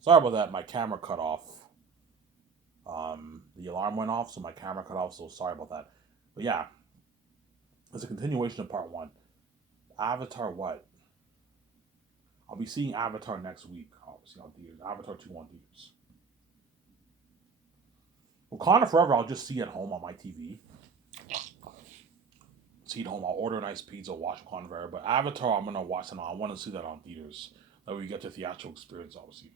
Sorry about that. My camera cut off. The alarm went off, so my camera cut off. So sorry about that. But yeah, it's a continuation of part one. Avatar, what? I'll be seeing Avatar next week, obviously on theaters. Avatar 2 on theaters. Wakanda Forever, I'll just see at home on my TV. See it home. I'll order a nice pizza, watch Wakanda Forever. But Avatar, I'm gonna watch it. I want to see that on theaters. That way you get the theatrical experience, obviously.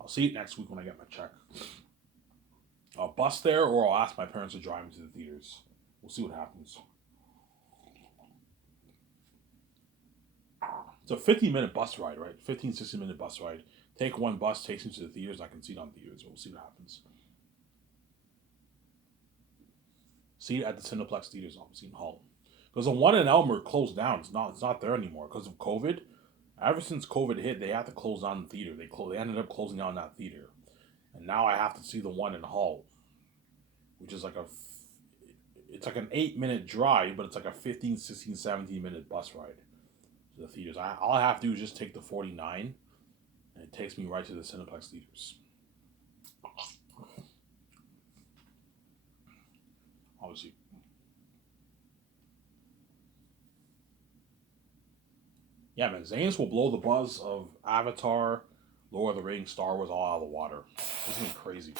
I'll see it next week when I get my check. I'll bus there, or I'll ask my parents to drive me to the theaters. We'll see what happens. It's a 15-minute bus ride, right? 15, 60-minute bus ride. Take one bus, takes me to the theaters. I can see it on theaters. We'll see what happens. See it at the Cineplex theaters, obviously in Hull. Because the one in Elmer closed down. It's not there anymore because of COVID. Ever since COVID hit, they had to close down the theater. They ended up closing down that theater, and now I have to see the one in Hull, which is like it's like an 8-minute drive, but it's like a 15, 16, 17-minute bus ride to the theaters. All I have to do is just take the 49, and it takes me right to the Cineplex theaters. Obviously, yeah, man. Zanes will blow the buzz of Avatar, Lord of the Rings, Star Wars all out of the water. This is gonna be crazy.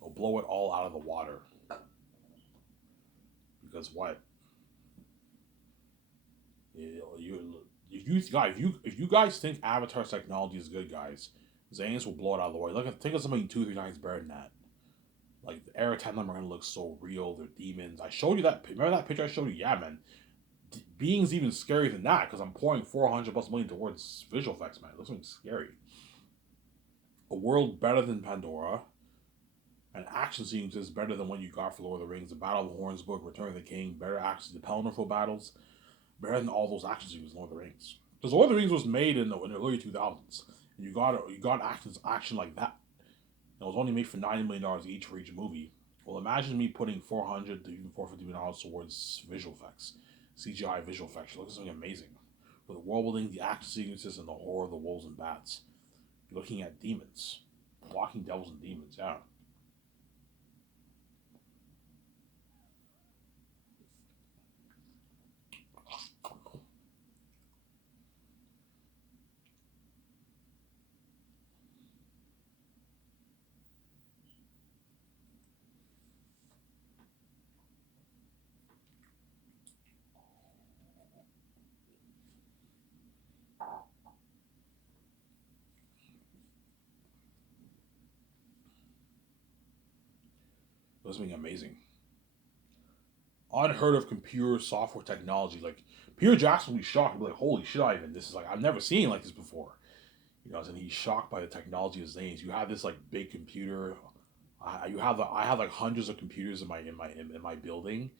They'll blow it all out of the water because what? If you guys think Avatar's technology is good, guys, Zanes will blow it out of the way. Think of something 2 or 3 times better than that. Like the Era 10 number gonna look so real. They're demons. I showed you that. Remember that picture I showed you? Yeah, man. Being's even scarier than that because I'm pouring 400 plus million towards visual effects, man. It looks like scary. A world better than Pandora. An action scenes is better than what you got for Lord of the Rings. The Battle of Hornsburg, Return of the King, better action. The Pelennor battles, better than all those action scenes in Lord of the Rings. Because Lord of the Rings was made in the early 2000s, and you got action like that. And it was only made for $90 million each for each movie. Well, imagine me putting 400 to even $450 towards visual effects, CGI visual effects. It looks something amazing. For the world building, the action sequences, and the horror of the wolves and bats. You're looking at demons, walking devils and demons. Yeah, it looks something amazing. Unheard of computer software technology. Like Peter Jackson will be shocked. He'll be like, "Holy shit, Ivan! This is like I've never seen like this before." And he's shocked by the technology of Zane's. You have this like big computer. I have like hundreds of computers in my building.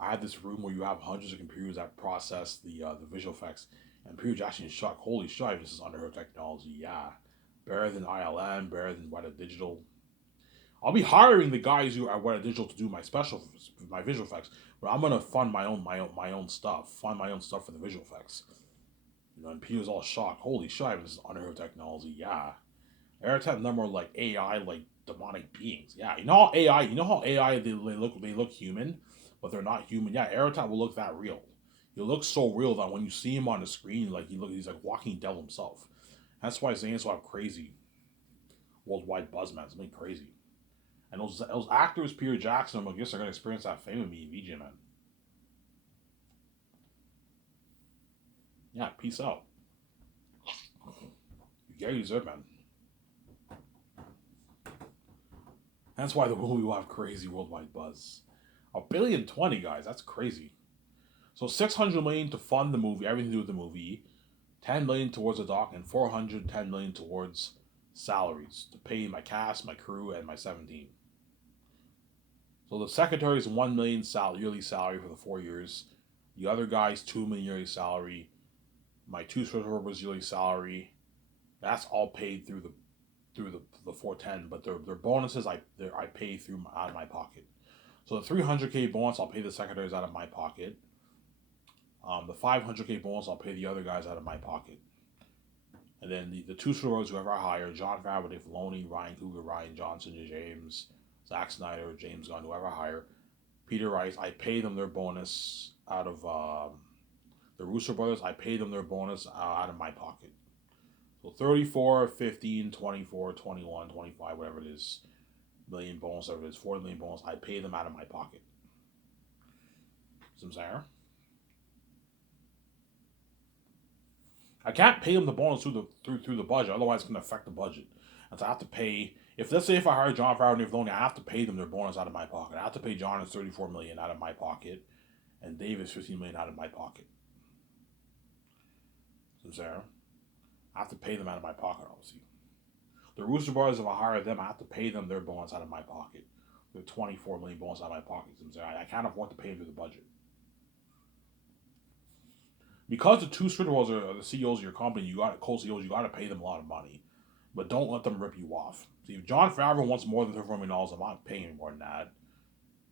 I have this room where you have hundreds of computers that process the visual effects. And Peter Jackson is shocked. Holy shit, this is unheard of technology. Yeah, better than ILM, better than Weta Digital. I'll be hiring the guys who are Weta Digital to do my visual effects, but I'm gonna fund my own stuff, fund my own stuff for the visual effects. And Peter's all shocked. Holy shit, this is unheard technology. Yeah, Airtech number like AI, like demonic beings. Yeah, AI. They look human, but they're not human. Yeah, Airtech will look that real. He looks so real that when you see him on the screen, like he's like walking devil himself. That's why Zane's so have crazy worldwide buzz, man. Something crazy. And those actors, Peter Jackson, I guess they're gonna experience that fame with me, VJ man. Yeah, peace out. You deserve, man. That's why the movie will have crazy worldwide buzz. 1,020,000,000 guys, that's crazy. So 600 million to fund the movie, everything to do with the movie, 10 million towards the doc, and 410 million towards salaries to pay my cast, my crew, and my 17. So the secretary's 1 million yearly salary for the 4 years. The other guy's 2 million yearly salary. My two social workers yearly salary. That's all paid through the 410, but their bonuses I pay out of my pocket. So the 300K bonus, I'll pay the secondaries out of my pocket. The 500K bonus, I'll pay the other guys out of my pocket. And then the two superheroes, whoever I hire, Jon Favreau, Dave Filoni, Ryan Coogler, Ryan Johnson, James, Zack Snyder, James Gunn, whoever I hire, Peter Rice, I pay them their bonus out of the Russo brothers. I pay them their bonus out of my pocket. So 34, 15, 24, 21, 25, whatever it is, million bonus, whatever it is, 40 million bonus, I pay them out of my pocket. See what I'm saying? I can't pay them the bonus through the budget, otherwise it's going to affect the budget. And so I have to pay, if let's say if I hire Jon Favreau and Dave Filoni, I have to pay them their bonus out of my pocket. I have to pay Jon his $34 million out of my pocket, and Dave is $15 million out of my pocket. See what I'm saying? I have to pay them out of my pocket, obviously. The Rooster Brothers, if I hire them, I have to pay them their bonus out of my pocket. Their $24 million bonus out of my pocket. See what I'm saying? I can't afford to pay them through the budget. Because the two superheroes are the CEOs of your company, co-CEOs, you got to pay them a lot of money. But don't let them rip you off. See, if Jon Favreau wants more than $34 million, I'm not paying him more than that.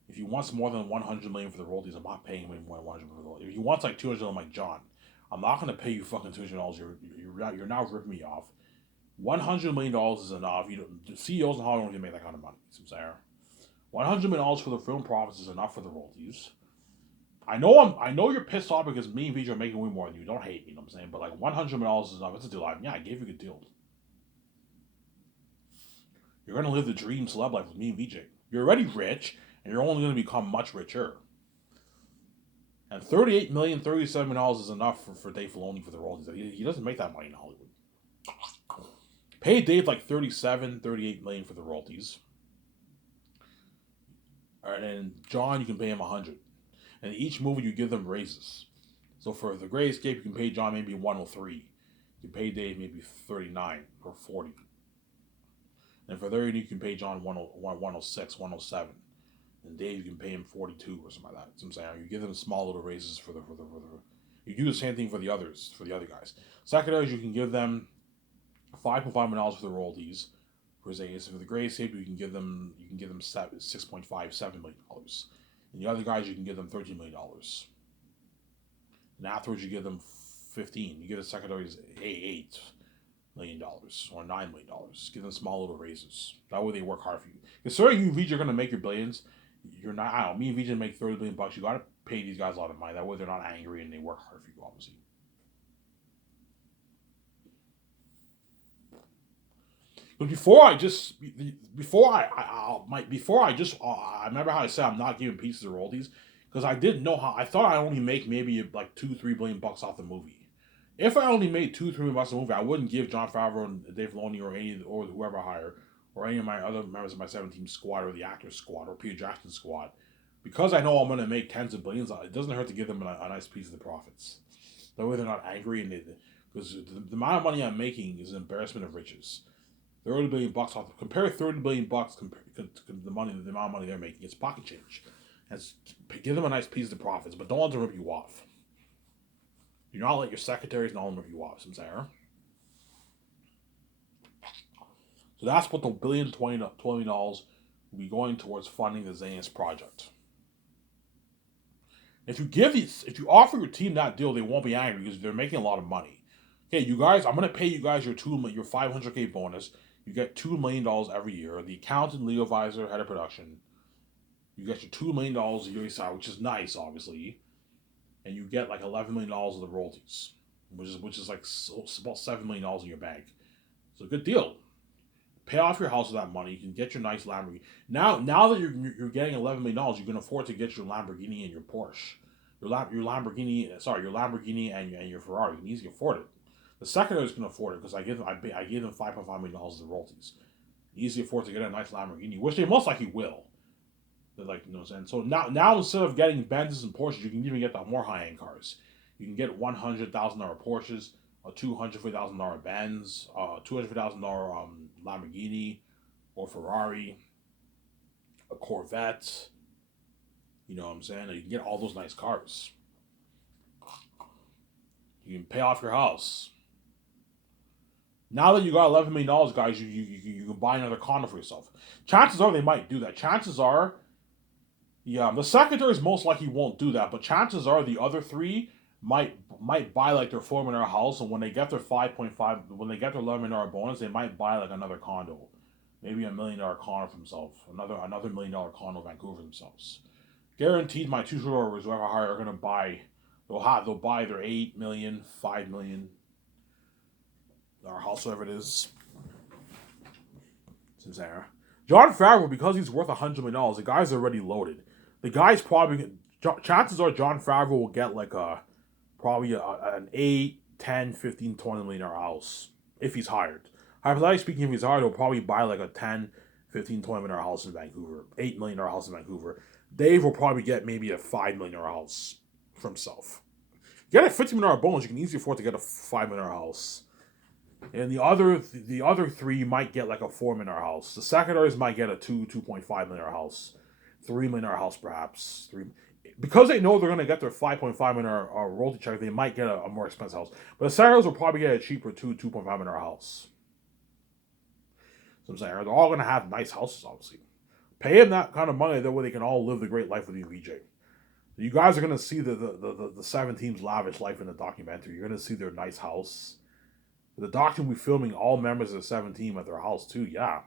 If he wants more than $100 million for the royalties, I'm not paying him more than $100 million for the royalties. If he wants like $200 million, I'm like, John, I'm not going to pay you fucking $200 million. You're now ripping me off. $100 million is enough. The CEOs in Hollywood don't make that kind of money. See what I'm saying? $100 million for the film profits is enough for the royalties. I know you're pissed off because me and VJ are making way more than you. Don't hate me, you know what I'm saying? But like $100 million is enough. It's a deal. I gave you a good deal. You're gonna live the dream celeb life with me and VJ. You're already rich, and you're only gonna become much richer. And $38 million, $37 million is enough for Dave Filoni for the royalties. He doesn't make that money in Hollywood. Pay Dave like $37, $38 million for the royalties. Alright, and Jon, you can pay him $100. And each movie you give them raises. So for The Great Escape, you can pay Jon maybe $103. You can pay Dave maybe $39 or $40. And for 30, you can pay Jon 106, 107. And Dave, you can pay him 42 or something like that. So I'm saying you give them small little raises for the. You do the same thing for the other guys. Secondaries, you can give them $5.5 million for the royalties. For The Great Escape, you can give them $6.5, $7 million. And the other guys, you can give them $13 million. And afterwards, you give them 15. You give the secondaries $8 million or $9 million. Give them small little raises. That way they work hard for you. Because sorry, you VJ are going to make your billions. You're not, I don't know, me and VJ make $30 million. You got to pay these guys a lot of money. That way they're not angry and they work hard for you, obviously. But I remember how I said I'm not giving pieces of royalties because I didn't know how. I thought I only make maybe like $2-3 billion off the movie. If I only made $2-3 million off the movie, I wouldn't give Jon Favreau and Dave Filoni or whoever I hire or any of my other members of my 7-team squad or the actors squad or Peter Jackson squad, because I know I'm going to make tens of billions. It doesn't hurt to give them a nice piece of the profits. That way they're not angry because the amount of money I'm making is an embarrassment of riches. $30 billion off. Compare $30 billion compared to the amount of money they're making. It's pocket change. Give them a nice piece of the profits, but don't let them rip you off. Do not let your secretaries not rip you off. So that's what the $1.020 billion will be going towards funding the Zanus project. If you offer your team that deal, they won't be angry because they're making a lot of money. Okay, you guys, I'm gonna pay you guys your $500K bonus. You get $2 million every year. The accountant, legal advisor, head of production. You get your $2 million a year salary, which is nice, obviously. And you get like $11 million of the royalties, which is like about $7 million in your bank. It's a good deal. Pay off your house with that money. You can get your nice Lamborghini. Now that you're getting $11 million, you can afford to get your Lamborghini and your Porsche. Your Lamborghini and your Ferrari. You can easily afford it. The secondaries can afford it because I gave them $5.5 million of the royalties. Easy afford to get a nice Lamborghini, which they most likely will. They're like, you know what I'm saying? So now instead of getting Benzes and Porsches, you can even get the more high-end cars. You can get $100,000 Porsches, a $250,000 Benz, $250,000 Lamborghini or Ferrari, a Corvette. You know what I'm saying? And you can get all those nice cars. You can pay off your house. Now that you got $11 million, guys, you can buy another condo for yourself. Chances are they might do that. Chances are Yeah, the secondaries most likely won't do that, but chances are the other three might buy like their $4 million house, and when they get their 5.5, when they get their $11 million bonus, they might buy like another condo, maybe $1 million condo for themselves, another $1 million condo in Vancouver themselves. Guaranteed, my two shorters, whoever hire, are gonna buy. They'll buy their 8 million, 5 million, or house, whatever it is. Sarah. John Favreau, because he's worth $100 million, the guy's already loaded. The guy's probably, chances are John Favreau will get like probably an 8, 10, 15, $20 million house if he's hired. Hypothetically speaking, if he's hired, he'll probably buy like a 10, 15, $20 million house in Vancouver, $8 million house in Vancouver. Dave will probably get maybe a $5 million house for himself. Get a $50 million bonus, you can easily afford to get a $5 million house. And the other three might get like a $4 million house. The secondaries might get a $2.5 million house, $3 million house perhaps. Because they know they're gonna get their $5.5 million royalty check, they might get a more expensive house. But the secondaries will probably get a cheaper $2.5 million house. So I'm saying they're all gonna have nice houses, obviously. Pay them that kind of money, that way they can all live the great life with you, VJ. You guys are gonna see the seven teams lavish life in the documentary. You're gonna see their nice house. The doctor will be filming all members of the 7 team at their house too. Yeah,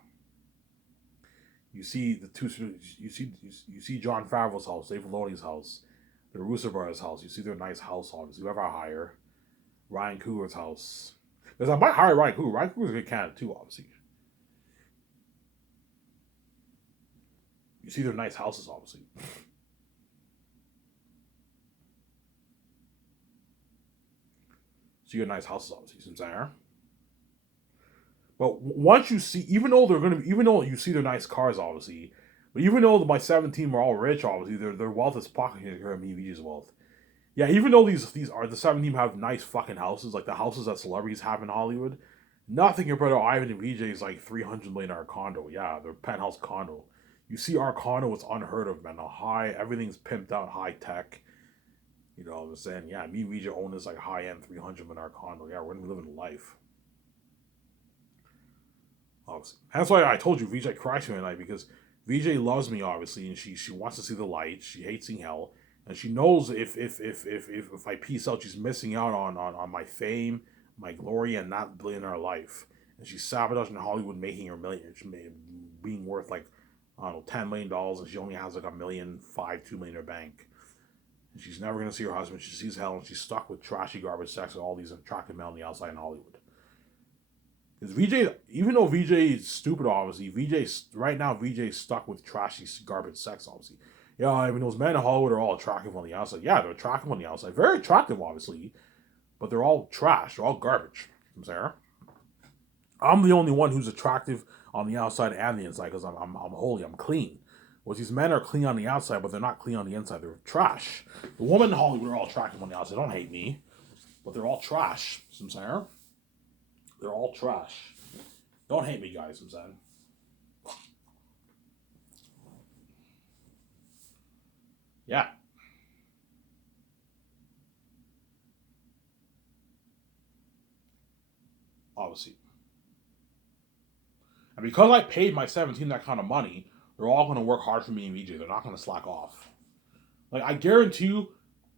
you see the two. You see John Favreau's house, Dave Filoni's house, the Russo brothers' house. You see their nice house. Obviously, whoever I hire, Ryan Coogler's house. Because I might hire Ryan Coogler. Ryan Coogler's a good candidate too. Obviously, you see their nice houses. Obviously, see your nice houses. Obviously, you see what I'm saying? But once you see, even though you see their nice cars, obviously, but even though my 17 are all rich, obviously, their wealth is pocketing here at MVG's wealth. Yeah, even though these are the 17 have nice fucking houses, like the houses that celebrities have in Hollywood, nothing compared to Ivan and VJ's like $300 million condo. Yeah, their penthouse condo. You see our condo, it's unheard of, man. Everything's pimped out, high tech. You know what I'm saying? Yeah, me and VJ own this like high end $300 million condo. Yeah, we're gonna be living life. Obviously. That's why I told you VJ cries me at night, because VJ loves me obviously, and she wants to see the light. She hates seeing hell, and she knows if I peace out, she's missing out on my fame, my glory, and not billionaire life. And she's sabotaging Hollywood, making her million, being worth like I don't know $10 million, and she only has like a million, 2 million in her bank. And she's never gonna see her husband. She sees hell, and she's stuck with trashy garbage sex with all these attractive men on the outside in Hollywood. Because VJ, even though VJ is stupid, obviously, right now VJ's stuck with trashy garbage sex, obviously. Yeah, I mean, those men in Hollywood are all attractive on the outside. Yeah, they're attractive on the outside. Very attractive, obviously. But they're all trash. They're all garbage. I'm saying. I'm the only one who's attractive on the outside and the inside, because I'm holy. I'm clean. Whereas these men are clean on the outside, but they're not clean on the inside. They're trash. The women in Hollywood are all attractive on the outside. Don't hate me. But they're all trash. You know what I'm saying? They're all trash. Don't hate me, guys. I'm saying. Yeah, obviously. And because I paid my 17 that kind of money, they're all going to work hard for me and VJ. They're not going to slack off. Like I guarantee you,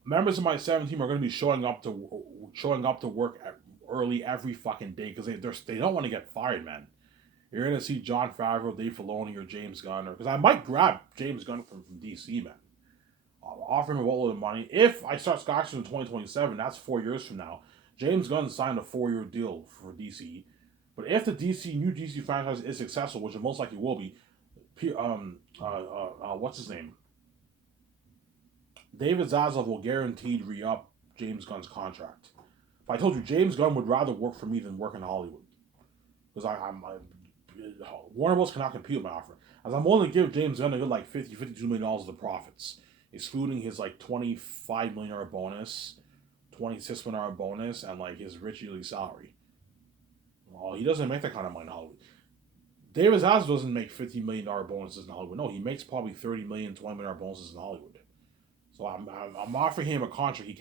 members of my 17 are going to be showing up to work early every fucking day, because they don't want to get fired, man. You're going to see John Favreau, Dave Filoni, or James Gunn, or because I might grab James Gunn from DC, man. I'll offer him a boatload of money. If I start Scotch in 2027, that's 4 years from now. James Gunn signed a 4-year deal for DC. But if the new DC franchise is successful, which it most likely will be, what's his name? David Zaslav will guaranteed re-up James Gunn's contract. If I told you James Gunn would rather work for me than work in Hollywood, because Warner Bros. Cannot compete with my offer. As I'm willing to give James Gunn a good like $52 million of the profits, excluding his like $25 million bonus, $26 million bonus, and like his rich yearly salary. Well, he doesn't make that kind of money in Hollywood. David Zaslav doesn't make $50 million bonuses in Hollywood. No, he makes probably 30 million, $20 million bonuses in Hollywood. So I'm offering him a contract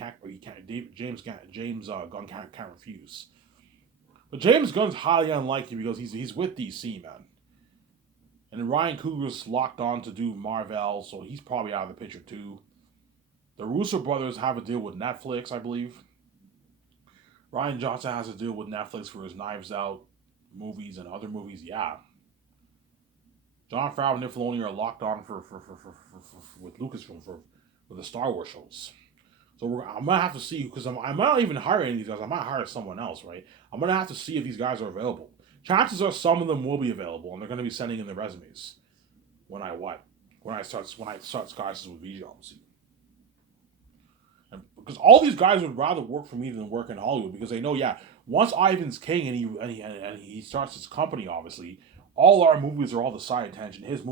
James Gunn can't refuse. But James Gunn's highly unlikely, because he's with DC, man. And Ryan Coogler's locked on to do Marvel, so he's probably out of the picture too. The Russo brothers have a deal with Netflix, I believe. Ryan Johnson has a deal with Netflix for his Knives Out movies and other movies. Yeah. Jon Favreau and Nick Filoni are locked on for with Lucasfilm for the Star Wars shows. So I'm gonna have to see because I might not even hire any of these guys. I might hire someone else, right? I'm gonna have to see if these guys are available. Chances are some of them will be available, and they're gonna be sending in their resumes when I start Skysons with VJ, obviously. And because all these guys would rather work for me than work in Hollywood because they know, yeah, once Ivan's king and he starts his company, obviously, all our movies are all the side attention. Him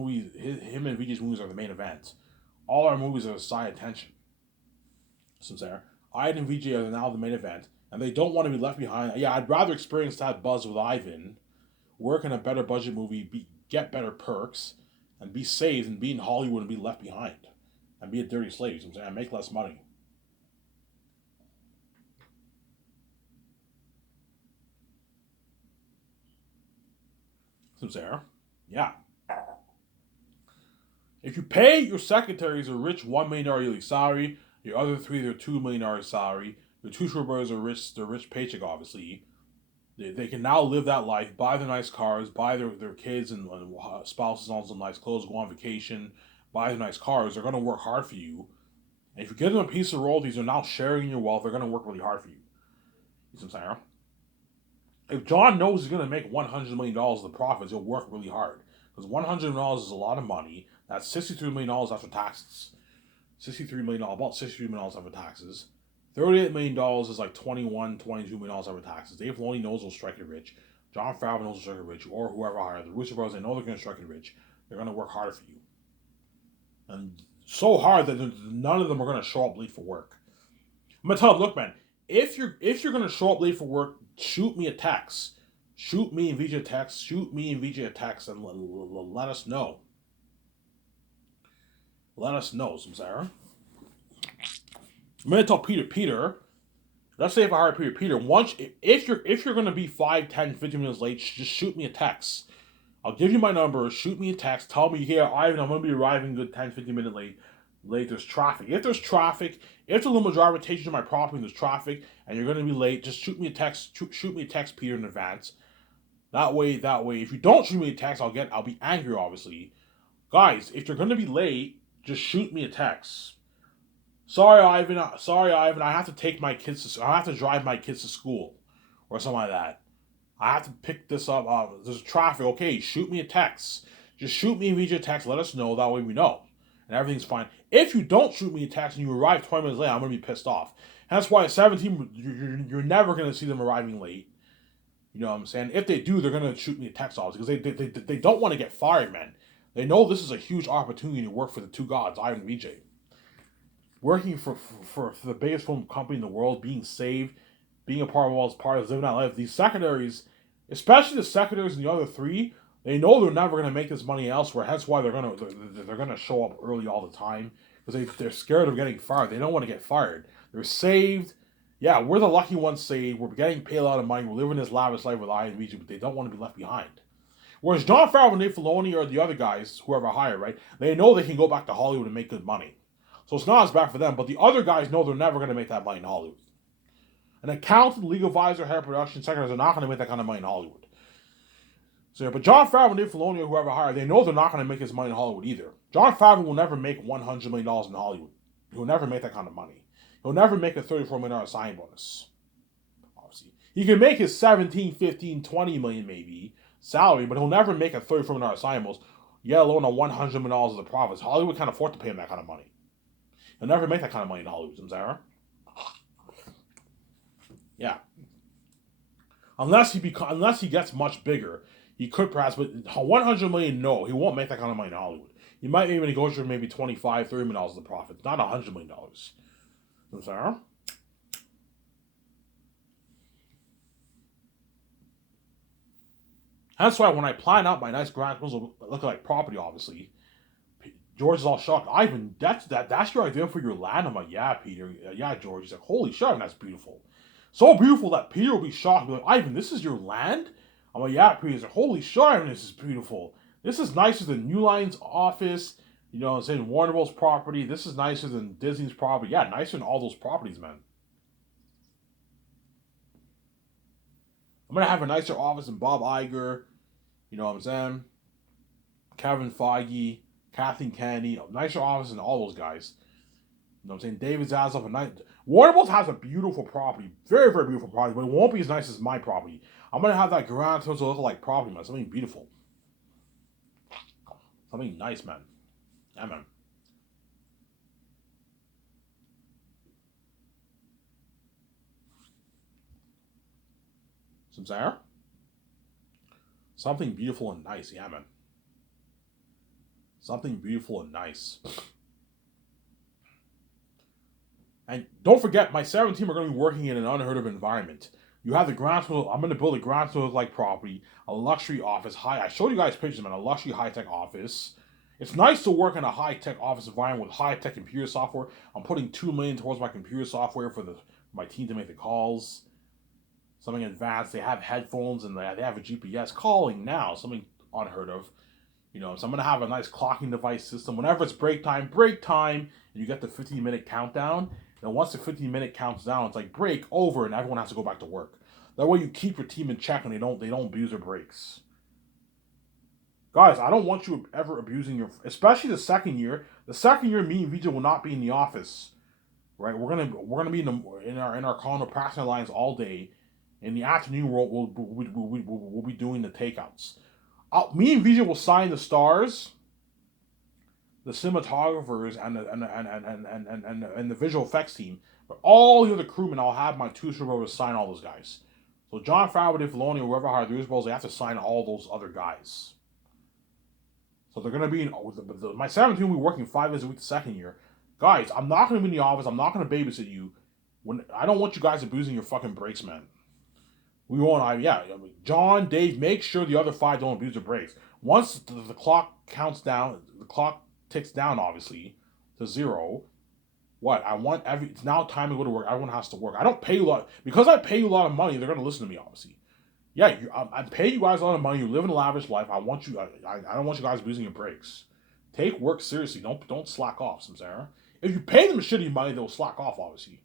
and VJ's movies are the main event. All our movies are the side attention. So there, Ivan and VJ are now the main event, and they don't want to be left behind. Yeah, I'd rather experience that buzz with Ivan, work in a better budget movie, get better perks, and be saved and be in Hollywood and be left behind, and be a dirty slave. So I'm saying, I make less money. So there, yeah. If you pay your secretaries a rich $1 million yearly salary, your other three their $2 million salary, your two short brothers are rich, they're rich paycheck, obviously. They can now live that life, buy their nice cars, buy their kids and spouses on some nice clothes, go on vacation, buy their nice cars. They're going to work hard for you. And if you give them a piece of royalties, they're now sharing your wealth. They're going to work really hard for you. You see what I'm saying? If John knows he's going to make $100 million of the profits, he'll work really hard. Because $100 million is a lot of money. That's $63 million after taxes. About $63 million after taxes. $38 million is like $22 million after taxes. Dave Filoni knows he'll strike it rich. Jon Favreau knows he'll strike it rich. Or whoever hired. The Russo brothers, they know they're going to strike it rich. They're going to work hard for you. And so hard that none of them are going to show up late for work. I'm going to tell them, look, man, if you're going to show up late for work, shoot me a text. Shoot me and VJ a text. Shoot me and VJ a text and let us know. Let us know, Samsara. I'm gonna tell Peter. Let's say if I hire Peter, once if you're gonna be 5, 10, 15 minutes late, just shoot me a text. I'll give you my number. Shoot me a text. Tell me, yeah, Ivan, I'm gonna be arriving good 10, 15 minutes late. There's traffic. If there's traffic, if the limo driver takes you to my property and there's traffic and you're gonna be late, just shoot me a text. Shoot me a text, Peter, in advance. That way. If you don't shoot me a text, I'll be angry, obviously. Guys, if you're gonna be late, just shoot me a text. Sorry, Ivan. I have to take my kids. I have to drive my kids to school, or something like that. I have to pick this up. There's traffic. Okay, shoot me a text. Just shoot me a text. Let us know. That way we know, and everything's fine. If you don't shoot me a text and you arrive 20 minutes late, I'm gonna be pissed off. And that's why at 17, you're never gonna see them arriving late. You know what I'm saying? If they do, they're gonna shoot me a text off because they don't want to get fired, man. They know this is a huge opportunity to work for the two gods, Ivan and VJ. Working for the biggest film company in the world, being saved, being a part of living that life. These secretaries, especially the secretaries and the other three, they know they're never going to make this money elsewhere. Hence why they're gonna show up early all the time because they're scared of getting fired. They don't want to get fired. They're saved. Yeah, we're the lucky ones saved. We're getting paid a lot of money. We're living this lavish life with Ivan and VJ, but they don't want to be left behind. Whereas Jon Favreau and Dave Filoni or the other guys, whoever hired, right, they know they can go back to Hollywood and make good money. So it's not as bad for them, but the other guys know they're never going to make that money in Hollywood. An accountant, legal advisor, head of production, secretaries are not going to make that kind of money in Hollywood. So, but Jon Favreau and Dave Filoni or whoever hired, they know they're not going to make this money in Hollywood either. Jon Favreau will never make $100 million in Hollywood. He'll never make that kind of money. He'll never make a $34 million signing bonus. Obviously. He can make his 17, 15, 20 million maybe salary, but he'll never make a $34 million signing bonus, yet alone a $100 million of the profits. Hollywood can't afford to pay him that kind of money. He'll never make that kind of money in Hollywood, Zara. Yeah. Unless he gets much bigger, he could perhaps, but $100 million, no, he won't make that kind of money in Hollywood. He might even negotiate maybe $25, $30 million of the profits, not $100 million. Zara. That's why when I plan out my nice grand look like property, obviously, George is all shocked. Ivan, that's your idea for your land? I'm like, yeah, Peter. Yeah, George. He's like, holy shit, that's beautiful. So beautiful that Peter will be shocked. Be like, Ivan, this is your land? I'm like, yeah, Peter. He's like, holy shit, this is beautiful. This is nicer than New Line's office. You know, it's in Warner Bros. Property. This is nicer than Disney's property. Yeah, nicer than all those properties, man. I'm gonna have a nicer office than Bob Iger. You know what I'm saying? Kevin Feige, Kathleen Kennedy. A nicer office than all those guys. You know what I'm saying? David Zaslav, a nice. Warner Bros. Has a beautiful property. Very, very beautiful property, but it won't be as nice as my property. I'm gonna have that Grand Toronto look like property, man. Something beautiful. Something nice, man. Yeah, man. Some Sarah? Something beautiful and nice, yeah, man. Something beautiful and nice. And don't forget, my 7 team are going to be working in an unheard of environment. You have the ground floor. I'm going to build a ground floor like property, a luxury office. I showed you guys pictures, man. A luxury high tech office. It's nice to work in a high tech office environment with high tech computer software. I'm putting $2 million towards my computer software for my team to make the calls. Something advanced. They have headphones and they have a GPS calling now. Something unheard of. You know, so I'm gonna have a nice clocking device system. Whenever it's break time, and you get the 15-minute countdown. Then once the 15-minute counts down, it's like break over, and everyone has to go back to work. That way, you keep your team in check, and they don't abuse their breaks. Guys, I don't want you ever abusing especially the second year. The second year, me and VJ will not be in the office, right? We're gonna be in our condo passing our lines all day. In the afternoon, we'll be doing the takeouts. Me and VJ will sign the stars, the cinematographers, and the visual effects team. But all the other crewmen, I'll have my two brothers sign all those guys. So Jon Favreau, Dave Filoni, or whoever hired the Bros, they have to sign all those other guys. So they're gonna be in my 17 will be working 5 days a week the second year. Guys, I'm not gonna be in the office. I'm not gonna babysit you. I don't want you guys abusing your fucking breaks, man. We won't. John, Dave, make sure the other 5 don't abuse their breaks. Once the clock counts down, the clock ticks down, obviously, to 0. It's now time to go to work. Everyone has to work. I don't pay you a lot. Because I pay you a lot of money, they're going to listen to me, obviously. Yeah, I pay you guys a lot of money. You live in a lavish life. I don't want you guys abusing your breaks. Take work seriously. Don't slack off, Samsara. If you pay them shitty money, they'll slack off, obviously.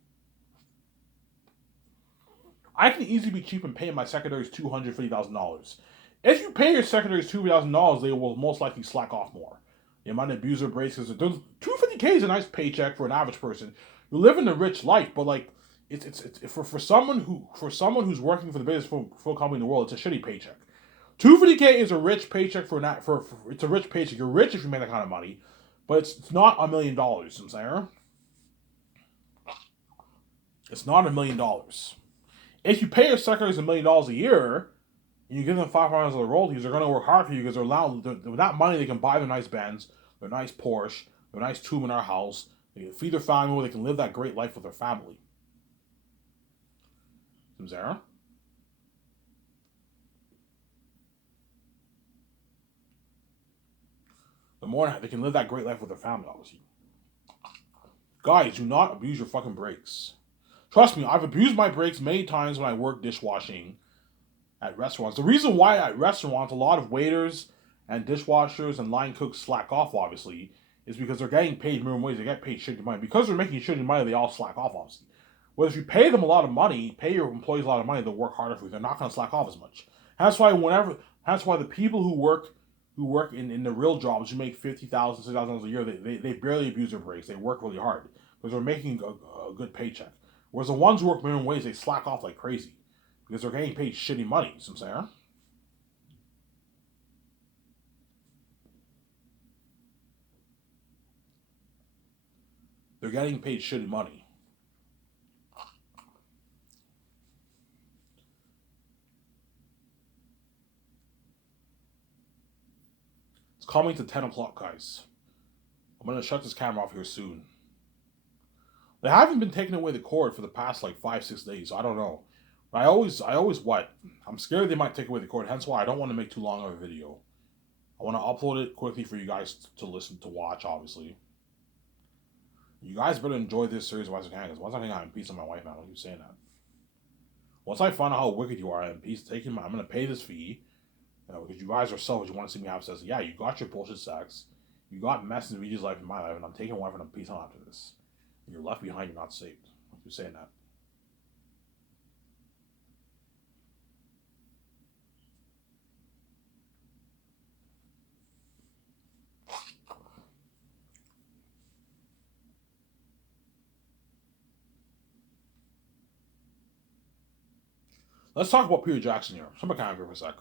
I can easily be cheap and pay my secondaries $250,000. If you pay your secondaries $2,000, they will most likely slack off more. You might abuse their breaks because $250K is a nice paycheck for an average person. You live in a rich life, but like it's for someone who's working for the biggest full company in the world, it's a shitty paycheck. $250K is a rich paycheck it's a rich paycheck. You're rich if you make that kind of money, but it's not $1 million. I'm saying it's not $1 million. If you pay your secretaries $1 million a year, and you give them $500 of the royalties, they're going to work hard for you because with that money they can buy their nice Benz, their nice Porsche, their nice 2-minute house. They can feed their family, they can live that great life with their family. Zara? The more they can live that great life with their family, obviously. Guys, do not abuse your fucking breaks. Trust me, I've abused my breaks many times when I work dishwashing at restaurants. The reason why at restaurants a lot of waiters and dishwashers and line cooks slack off, obviously, is because they're getting paid minimum wage. They get paid shitty money. Because they're making shitty money, they all slack off, obviously. Whereas if you pay them a lot of money, pay your employees a lot of money, they'll work harder for you. They're not going to slack off as much. That's why the people who work in the real jobs who make $50,000, $60,000 a year, they barely abuse their breaks. They work really hard because they're making a good paycheck. Whereas the ones who work minimum wage, they slack off like crazy because they're getting paid shitty money. You know what I'm saying? They're getting paid shitty money. It's coming to 10 o'clock, guys. I'm going to shut this camera off here soon. They haven't been taking away the cord for the past like 5-6 days. So I don't know. But I always what? I'm scared they might take away the cord. Hence why I don't want to make too long of a video. I want to upload it quickly for you guys to listen, to watch, obviously. You guys better enjoy this series as much as I can, because once I think I'm in peace with my wife, man, I don't keep saying that. Once I find out how wicked you are, I'm in peace. I'm going to pay this fee. You know, because you guys are selfish. You want to see me have sex. Yeah, you got your bullshit sex. You got mess in Luigi's life and my life, and I'm taking one for them. Peace out after this. And you're left behind. You're not saved. You're saying that. Let's talk about Peter Jackson here. I'm kind of for a sec.